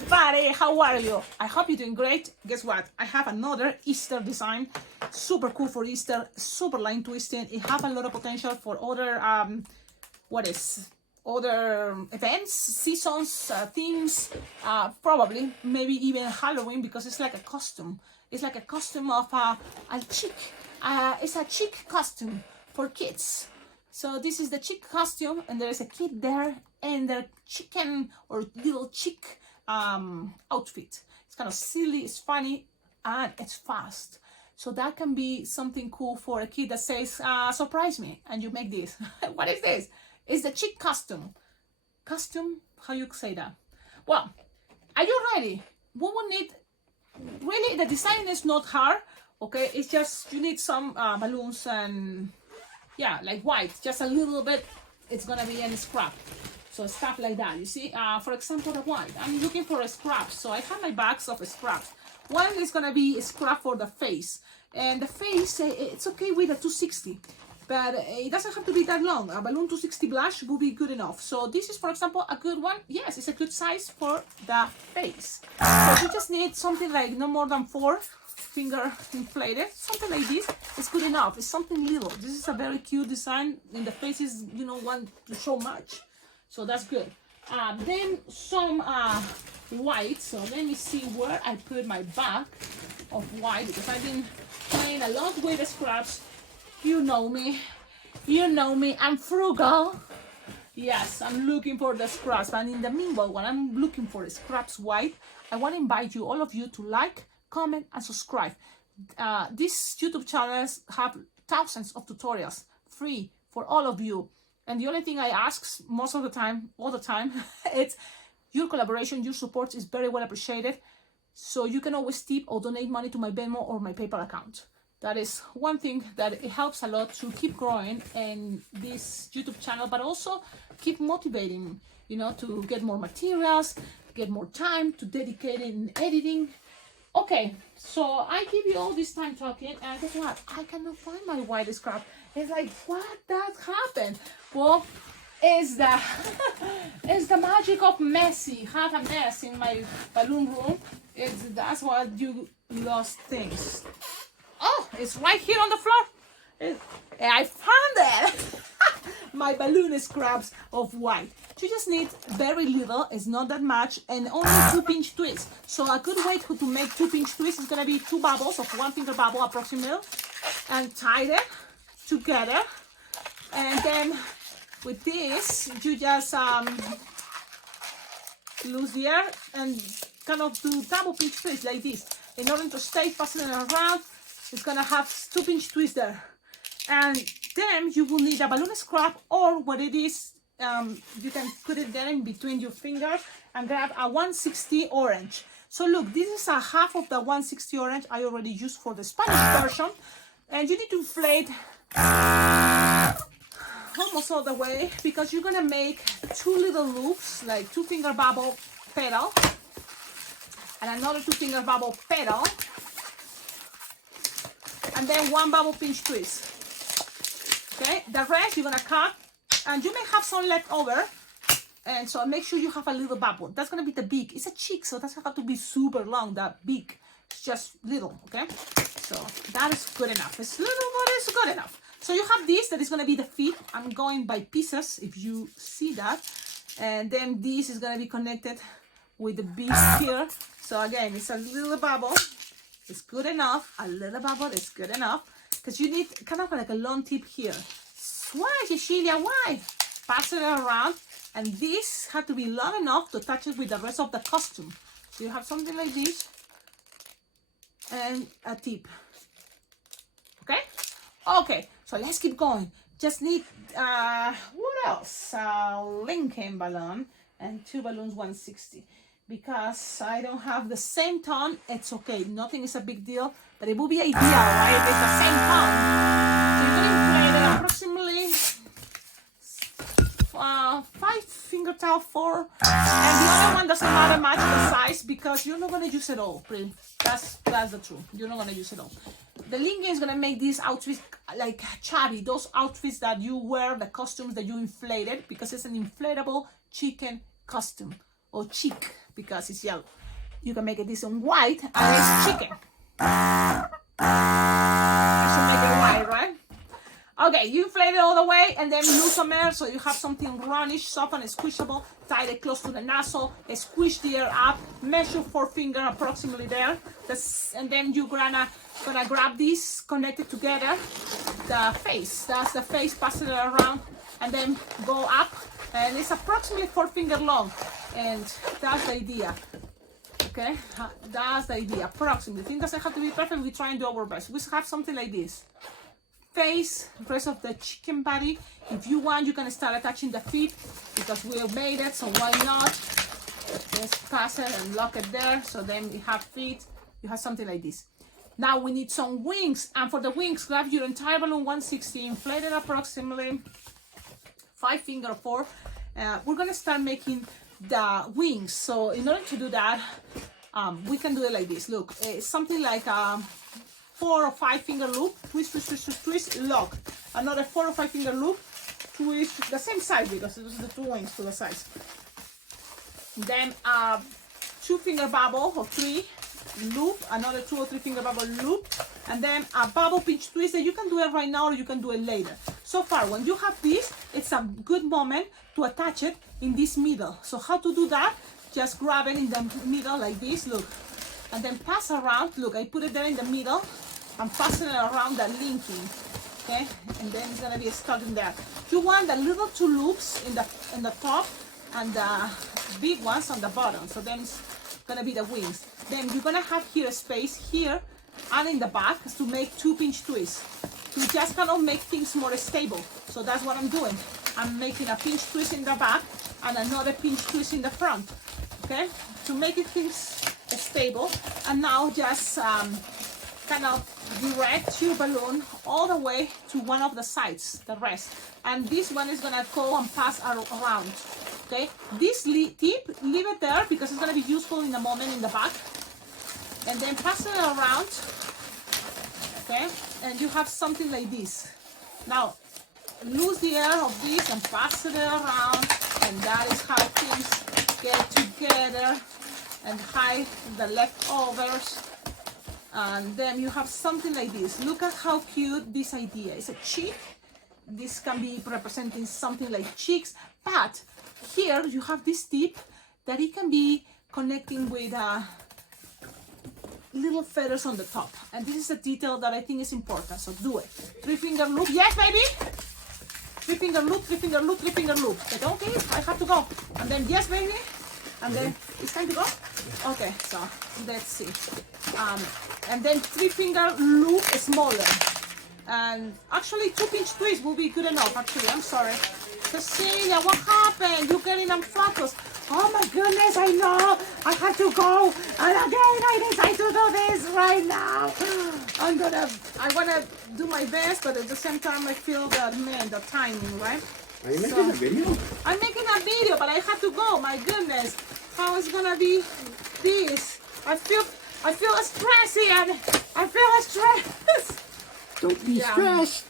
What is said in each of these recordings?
everybody, how are you? I hope you're doing great. Guess what? I have another Easter design, super cool for Easter, super line twisting. It have a lot of potential for other other events, seasons, themes, probably maybe even Halloween, because it's like a costume. It's like a costume of a chick. It's a chick costume for kids. So this is the chick costume, and there's a kid there, and the chicken or little chick outfit. It's kind of silly, it's funny, and it's fast. So that can be something cool for a kid that says, surprise me, and you make this. What is this? It's the chick costume. Costume, how you say that? Well, are you ready? We will need, really, the design is not hard, okay? It's just, you need some balloons and, yeah, like white, just a little bit. It's gonna be in scrap. So stuff like that, you see? For example, the white. I'm looking for a scrap, so I have my bags of scraps. One is gonna be a scrap for the face. And the face, it's okay with a 260. But it doesn't have to be that long. A balloon 260 blush will be good enough. So this is, for example, a good one. Yes, it's a good size for the face. So you just need something like no more than 4 finger inflated. Something like this is good enough. It's something little. This is a very cute design. In the faces, you don't want to show much. So that's good. Then some white. So let me see where I put my bag of white, because I've been playing a lot with the scraps. You know me, I'm frugal. Yes, I'm looking for the scraps, and in the meanwhile, when I'm looking for the scraps white, I want to invite you, all of you, to like, comment, and subscribe. These YouTube channels have thousands of tutorials, free for all of you. And the only thing I ask most of the time, all the time, it's your collaboration, your support is very well appreciated. So you can always tip or donate money to my Venmo or my PayPal account. That is one thing that it helps a lot to keep growing in this YouTube channel, but also keep motivating, you know, to get more materials, get more time to dedicate in editing. Okay, so I give you all this time talking, and guess what? I cannot find my white scrap. It's like, what that happened? Well, it's the it's the magic of messy. Have a mess in my balloon room. That's why you lost things. Oh, it's right here on the floor. I found it. My balloon scraps of white. You just need very little. It's not that much, and only 2 pinch twists. So a good way to make 2 pinch twists is gonna be 2 bubbles of 1 finger bubble approximately, and tie them together. And then with this, you just lose the air and kind of do double pinch twists like this. In order to stay fastening around, it's gonna have 2 pinch twists there. And then you will need a balloon scrap, or what it is, you can put it there in between your fingers and grab a 160 orange. So look, this is a half of the 160 orange I already used for the Spanish version. And you need to inflate almost all the way, because you're gonna make 2 little loops, like 2 finger bubble petal and another 2 finger bubble petal, and then 1 bubble pinch twist. Okay, the rest you're gonna cut, and you may have some left over, and so make sure you have a little bubble. That's gonna be the beak. It's a chick, so it doesn't have to be super long, that beak. It's just little, okay? So that is good enough. It's little, but it's good enough. So you have this, that is gonna be the feet. I'm going by pieces, if you see that. And then this is gonna be connected with the beak here. So again, it's a little bubble. It's good enough. A little bubble is good enough, because you need kind of like a long tip here. Why, Cecilia, why? Pass it around, and this had to be long enough to touch it with the rest of the costume. So you have something like this, and a tip. Okay? Okay, so let's keep going. Just need, what else? A Lincoln balloon and 2 balloons 160. Because I don't have the same tone, it's okay. Nothing is a big deal, but it would be ideal, right? If it's the same tone. So you're going to inflate it approximately 5 finger tail 4. And the other one doesn't matter much the size, because you're not going to use it all. That's the truth. You're not going to use it all. The Lincoln is going to make these outfits like chubby. Those outfits that you wear, the costumes that you inflated, because it's an inflatable chicken costume, or chic, because it's yellow. You can make it this in white, and it's chicken. I should make it white, right? Okay, you inflate it all the way and then lose some air so you have something roundish, soft and squishable. Tie it close to the nozzle, squish the air up, measure 4 fingers approximately there. And then you're gonna grab this, connect it together, the face. That's the face, pass it around and then go up. And it's approximately 4 fingers long. And that's the idea. Okay, that's the idea, approximately. Thing doesn't have to be perfect, we try and do our best. We have something like this. Face, rest of the chicken body. If you want, you can start attaching the feet because we have made it, so why not? Just pass it and lock it there, so then you have feet, you have something like this. Now we need some wings, and for the wings, grab your entire balloon 160, inflate it approximately 5 fingers or 4. We're gonna start making the wings, so in order to do that, we can do it like this. Look, it's something like 4 or 5 finger loop, twist, twist, twist, twist, twist, lock. Another 4 or 5 finger loop, twist, the same size because it was the 2 wings to the size. Then 2 finger bubble or 3 loop, another 2 or 3 finger bubble loop, and then a bubble pinch twist that you can do it right now or you can do it later. So far, when you have this, it's a good moment to attach it in this middle. So how to do that? Just grab it in the middle like this, look, and then pass around. Look, I put it there in the middle. I'm passing it around the linking, okay? And then it's gonna be stuck in there. You want the little 2 loops in the top and the big ones on the bottom. So then it's gonna be the wings. Then you're gonna have here a space here and in the back to make 2 pinch twists. To just kind of make things more stable. So that's what I'm doing. I'm making a pinch twist in the back and another pinch twist in the front, okay? To make it things stable. And now just kind of direct your balloon all the way to one of the sides, the rest. And this one is gonna go and pass around, okay? This tip, leave it there because it's gonna be useful in a moment in the back. And then pass it around, okay? And you have something like this. Now, lose the air of this and pass it around, and that is how things get together and hide the leftovers. And then you have something like this. Look at how cute this idea is. A cheek. This can be representing something like cheeks, but here you have this tip that it can be connecting with little feathers on the top. And this is a detail that I think is important, so do it. 3 finger loop. Yes, baby! 3 finger loop, 3 finger loop, 3 finger loop. Okay, okay, I have to go. And then, yes, baby. And then, it's time to go? Okay, so, let's see. And then 3 finger loop smaller. And actually, 2 pinch twist will be good enough, actually. I'm sorry. Cecilia, what happened? You're getting them photos. Oh my goodness, I know. I have to go. And again, I decide to do this right now. I wanna do my best, but at the same time, I feel that, man, the timing, right? Are you making a video? I'm making a video, but I have to go. My goodness, how is gonna be this? I feel stressy and I feel stressed. Don't be stressed.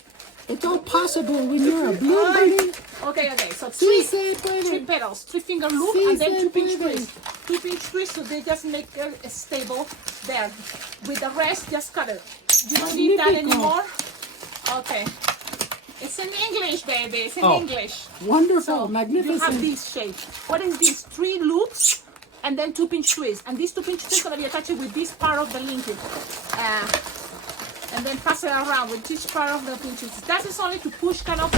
It's all possible when you're a blue bunny. Okay, so 3 petals, 3 finger loop, and then 2 pinch twist. 2 pinch twist, so they just make it stable there. With the rest, just cut it. You don't need that anymore. Okay. It's in English, baby. It's in English. Wonderful, so magnificent. You have this shape. What is this? 3 loops and then 2 pinch twists. And these 2 pinch twists are going to be attached with this part of the linking. And then pass it around with each part of the pinch twist. That is only to push kind of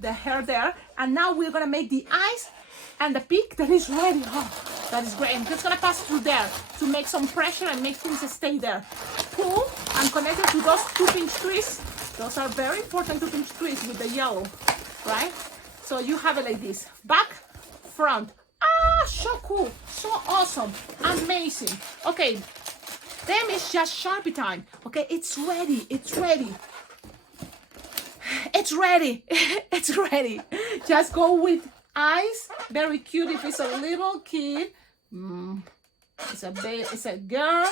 the hair there. And now we're going to make the eyes and the peak that is ready. Oh, that is great. I'm just going to pass through there to make some pressure and make things stay there. Pull and connect it to those 2 pinch twists. Those are very important 2 pinch twists with the yellow, right? So you have it like this. Back, front. Ah, so cool. So awesome. Amazing. Okay. Then it's just Sharpie time. Okay, it's ready. It's ready. It's ready. It's ready. Just go with eyes. Very cute if it's a little kid. It's a girl.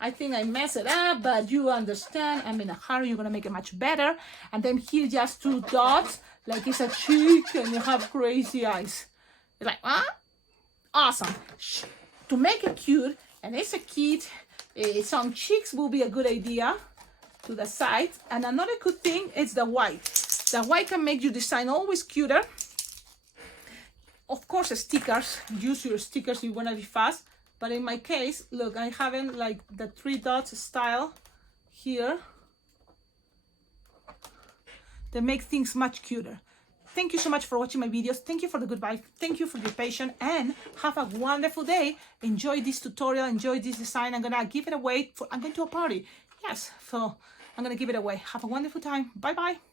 I think I messed it up, but you understand. I'm in a hurry. You're gonna make it much better. And then here just 2 dots, like it's a cheek, and you have crazy eyes. It's like, huh? Awesome. to make it cute, and it's a kit, some chicks will be a good idea to the side. And another good thing is the white. The white can make your design always cuter. Of course, stickers. Use your stickers if you want to be fast. But in my case, look, I haven't like the 3 dots style here. They make things much cuter. Thank you so much for watching my videos. Thank you for the good vibe. Thank you for your patience, and have a wonderful day. Enjoy this tutorial. Enjoy this design. I'm gonna give it away. I'm going to a party. Yes, so I'm gonna give it away. Have a wonderful time. Bye bye.